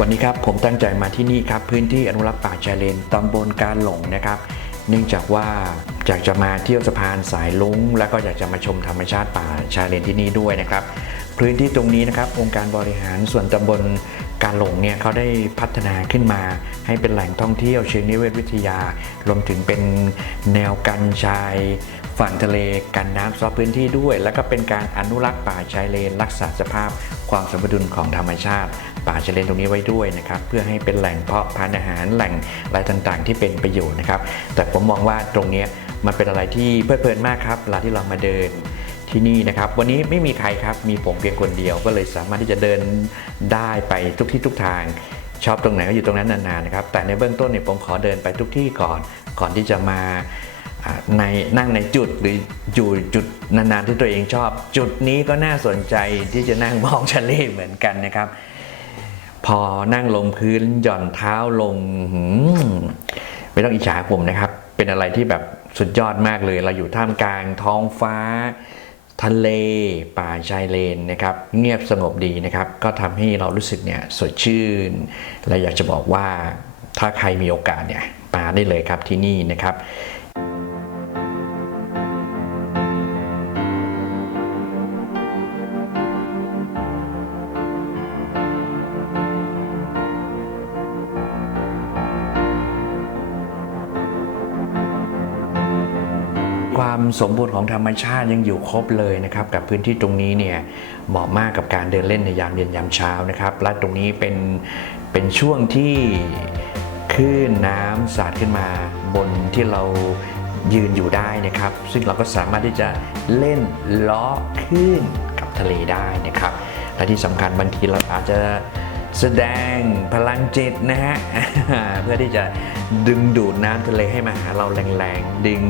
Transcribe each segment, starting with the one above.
วันนี้ครับผมตั้งใจมาที่นี่ครับพื้นที่อนุรักษ์ป่าชายเลนตำบลการหลงนะครับเนื่องจากว่าอยากจะมาเที่ยวสะพานสายลุงแล้วก็อยากจะมาชมธรรมชาติป่าชายเลนที่นี่ด้วยนะครับ พื้นที่ตรงนี้นะครับ องค์การบริหารส่วนตำบลการหลงเนี่ยเขาได้พัฒนาขึ้นมา ให้เป็นแหล่งท่องเที่ยวเชิงนิเวศวิทยา รวมถึงเป็นแนวกันชายฝั่งทะเลกันน้ำซอฟพื้นที่ด้วย แล้วก็เป็นการอนุรักษ์ป่าชายเลน รักษาสภาพความสมดุลของธรรมชาติ ป่าชายเลนตรงนี้ไว้ด้วยนะครับเพื่อให้เป็นแหล่งเพาะพันธุ์อาหารแหล่งอะไรต่างๆ ที่เป็นประโยชน์นะครับ แต่ผมมองว่าตรงนี้มันเป็นอะไรที่เพลิดเพลินมากครับเวลาที่เรามาเดินที่นี่นะครับ วันนี้ไม่มีใครครับมีผมเพียงคนเดียวก็เลยสามารถที่จะเดินได้ไปทุกที่ทุกทางชอบตรงไหนก็อยู่ตรงนั้นนานๆนะครับ แต่ในเบื้องต้นเนี่ยผมขอเดินไปทุกที่ก่อน ก่อนที่จะมาอ่าในนั่งในจุดหรืออยู่จุดนานๆที่ตัวเองชอบ จุดนี้ก็น่าสนใจที่จะนั่งมองทะเลเหมือนกันนะครับ พอนั่งลงพื้นหย่อนเท้าลงไม่ต้องอิจฉาผมนะครับ เป็นอะไรที่แบบสุดยอดมากเลย เราอยู่ท่ามกลางท้องฟ้า ทะเล ป่าชายเลนนะครับ เงียบสงบดีนะครับ ก็ทำให้เรารู้สึกเนี่ยสดชื่น และอยากจะบอกว่าถ้าใครมีโอกาสเนี่ยมาได้เลยครับที่นี่นะครับ ความสมบูรณ์ของธรรมชาติยังอยู่ครบเลยนะครับกับพื้นที่ตรงนี้เนี่ยเหมาะมากกับการเดินเล่นในยามเย็นยามเช้านะครับและตรงนี้เป็นเป็นช่วงที่คลื่นน้ำสาดขึ้นมาบนที่เรายืนอยู่ได้นะครับ ซึ่งเราก็สามารถที่จะเล่นล้อคลื่นกับทะเลได้นะครับ และที่สำคัญบางทีเราอาจจะ แสดงพลังจิตนะฮะ เพื่อที่จะดึงดูดน้ำทะเลให้มาหาเราแรงๆ ดึง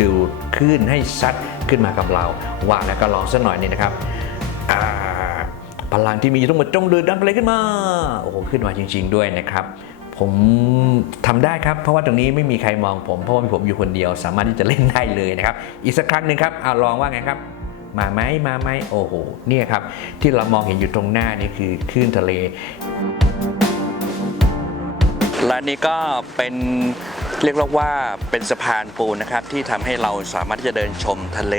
ดูดคลื่นให้ซัดขึ้นมากับเราว่าแล้วก็ลองสักหน่อยนี่นะครับพลังที่มีอยู่ทั้งหมดจงดูดน้ำทะเลขึ้นมาโอ้โหขึ้นมาจริง ๆ ด้วยนะครับผมทำได้ครับ เพราะว่าตรงนี้ไม่มีใครมองผม เพราะว่ามีผมอยู่คนเดียว สามารถที่จะเล่นได้เลยนะครับ อีกสักครั้งหนึ่งครับเอาลองว่าไงครับ มาไหมมาไหมโอ้โหเนี่ยครับที่เรามองเห็นอยู่ตรงหน้านี่คือคลื่นทะเล และนี่ก็เป็นเรียกว่าเป็นสะพานปูนนะครับที่ทำให้เราสามารถที่จะเดินชมทะเล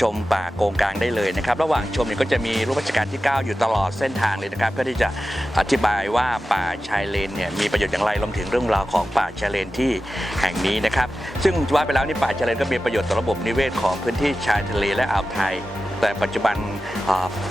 ชมป่าโกงกลางได้เลยนะครับ ระหว่างชมเนี่ยก็จะมีรูปราชการที่ 9 อยู่ตลอดเส้นทางเลยนะครับ เพื่อที่จะอธิบายว่าป่าชายเลนเนี่ยมีประโยชน์อย่างไรรวมถึงเรื่องราวของป่าชายเลนที่แห่งนี้นะครับ ซึ่งว่าไปแล้วนี่ป่าชายเลนก็มีประโยชน์ต่อระบบนิเวศของพื้นที่ชายทะเลและอ่าวไทย แต่ปัจจุบัน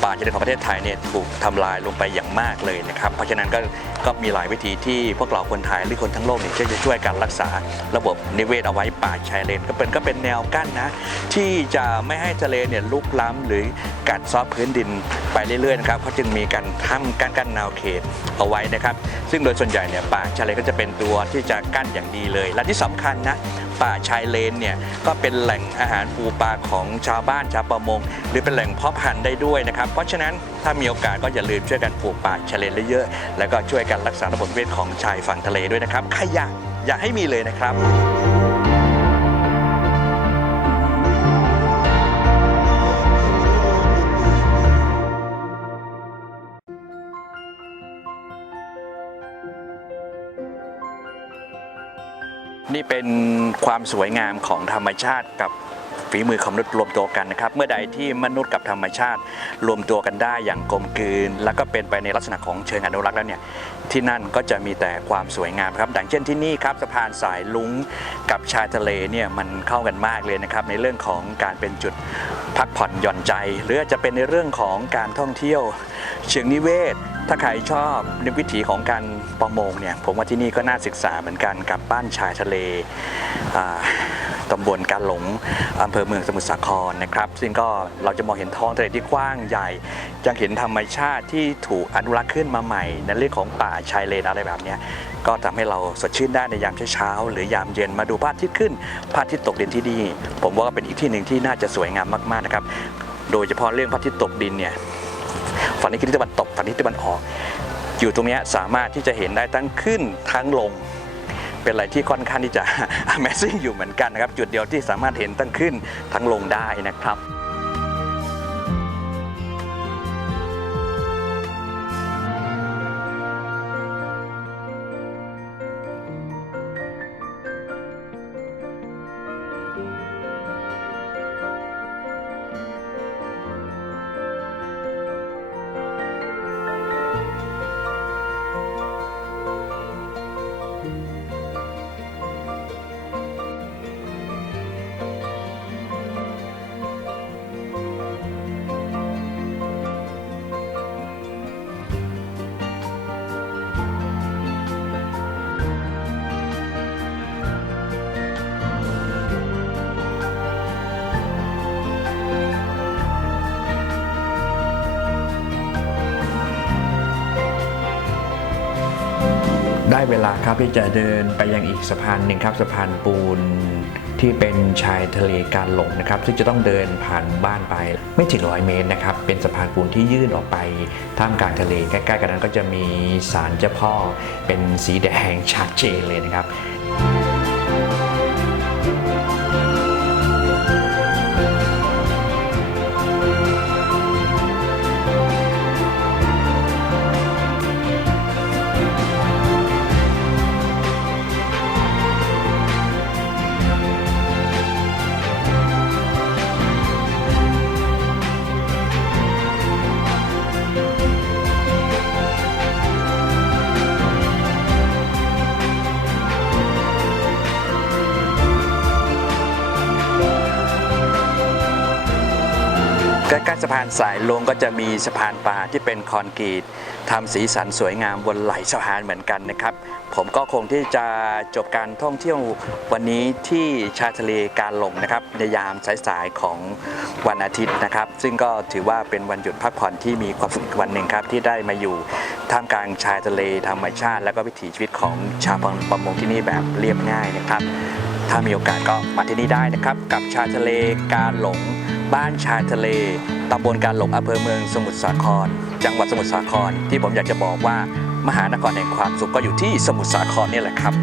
ป่าชายเลนของประเทศไทยเนี่ยถูกทำลายลงไปอย่างมากเลยนะครับ เพราะฉะนั้นก็ก็มีหลายวิธีที่พวกเราคนไทยหรือคนทั้งโลกเนี่ยจะช่วยกันรักษาระบบนิเวศเอาไว้ป่าชายเลนก็เป็นก็เป็นแนวกั้นนะ ที่จะไม่ให้ทะเลเนี่ยลุกล้ำหรือกัดซาะพื้นดินไปเรื่อยๆนะครับเขาจึงมีการทำกั้นกั้นแนวเขตเอาไว้นะครับ ซึ่งโดยส่วนใหญ่เนี่ยป่าชายเลนก็จะเป็นตัวที่จะกั้นอย่างดีเลย และที่สำคัญนะ ป่าชายเลนเนี่ยก็เป็นแหล่งอาหารปูปลาของชาวบ้านชาวประมง หรือเป็นแหล่งเพาะพันธุ์ได้ด้วยนะครับ เพราะฉะนั้นถ้ามีโอกาสก็อย่าลืมช่วยกันปลูกป่าชายเลนเยอะๆแล้วก็ช่วยกันรักษาระบบนิเวศของชายฝั่งทะเลด้วยนะครับขยะอย่าให้มีเลยนะครับ นี่เป็นความสวยงามของธรรมชาติกับฝีมือของมนุษย์รวมตัวกันนะครับ เมื่อใดที่มนุษย์กับธรรมชาติรวมตัวกันได้อย่างกลมกลืน แล้วก็เป็นไปในลักษณะของเชิงอนุรักษ์แล้วเนี่ยที่นั่นก็จะมีแต่ความสวยงามครับดังเช่นที่นี่ครับสะพานสายลุงกับชายทะเลเนี่ยมันเข้ากันมากเลยนะครับในเรื่องของการเป็นจุดพักผ่อนหย่อนใจ หรือจะเป็นในเรื่องของการท่องเที่ยว เชิงนิเวศ ถ้าใครชอบในวิถีของการประมงเนี่ยผมว่าที่นี่ก็น่าศึกษาเหมือนกันกับบ้านชายทะเลตำบลการหลงอำเภอเมืองสมุทรสาครนะครับ ซึ่งก็เราจะมองเห็นท้องทะเลที่กว้างใหญ่ ยังเห็นธรรมชาติที่ถูกอนุรักษ์ขึ้นมาใหม่ ในเรื่องของป่าชายเลนอะไรแบบนี้ก็ทำให้เราสดชื่นได้ในยามเช้าหรือยามเย็นมาดูพระอาทิตย์ขึ้นพระอาทิตย์ตกดินที่นี่ผมว่าเป็นอีกที่หนึ่งที่น่าจะสวยงามมากๆนะครับ โดยเฉพาะเรื่องพระอาทิตย์ตกดินเนี่ย ฝั่งนี้คือทิศตะวันตกฝั่งนี้ทิศตะวันออก อยู่ตรงนี้สามารถที่จะเห็นได้ทั้งขึ้นทั้งลง เป็นอะไรที่ค่อนข้างที่จะ Amazing อยู่เหมือนกันนะครับ จุดเดียวที่สามารถเห็นทั้งขึ้นทั้งลงได้นะครับ ได้เวลาครับที่จะเดินไปยังอีกสะพานหนึ่งครับสะพานปูนที่เป็นชายทะเลการหลงนะครับ ซึ่งจะต้องเดินผ่านบ้านไปไม่ถึงร้อยเมตรนะครับ เป็นสะพานปูนที่ยื่นออกไปท่ามกลางทะเลใกล้ๆกันนั้นก็จะมีศาลเจ้าพ่อเป็นสีแดงชัดเจนเลยนะครับ ใกล้ๆสะพานสายลงก็จะมีสะพานปลาที่เป็นคอนกรีตทำสีสันสวยงามบนไหลสะพานเหมือนกันนะครับ ผมก็คงที่จะจบการท่องเที่ยววันนี้ที่ชายทะเลการหลงนะครับ ในยามสายๆของวันอาทิตย์นะครับ ซึ่งก็ถือว่าเป็นวันหยุดพักผ่อนที่มีความสุขวันหนึ่งครับ ที่ได้มาอยู่ท่ามกลางชายทะเลธรรมชาติ และก็วิถีชีวิตของชาวประมงที่นี่แบบเรียบง่ายนะครับ ถ้ามีโอกาสก็มาที่นี่ได้นะครับ กับชายทะเลการหลง บ้านชายทะเลตำบลการหลงอำเภอเมืองสมุทรสาคร จังหวัดสมุทรสาคร ที่ผมอยากจะบอกว่ามหานครแห่งความสุขก็อยู่ที่สมุทรสาครนี่แหละครับ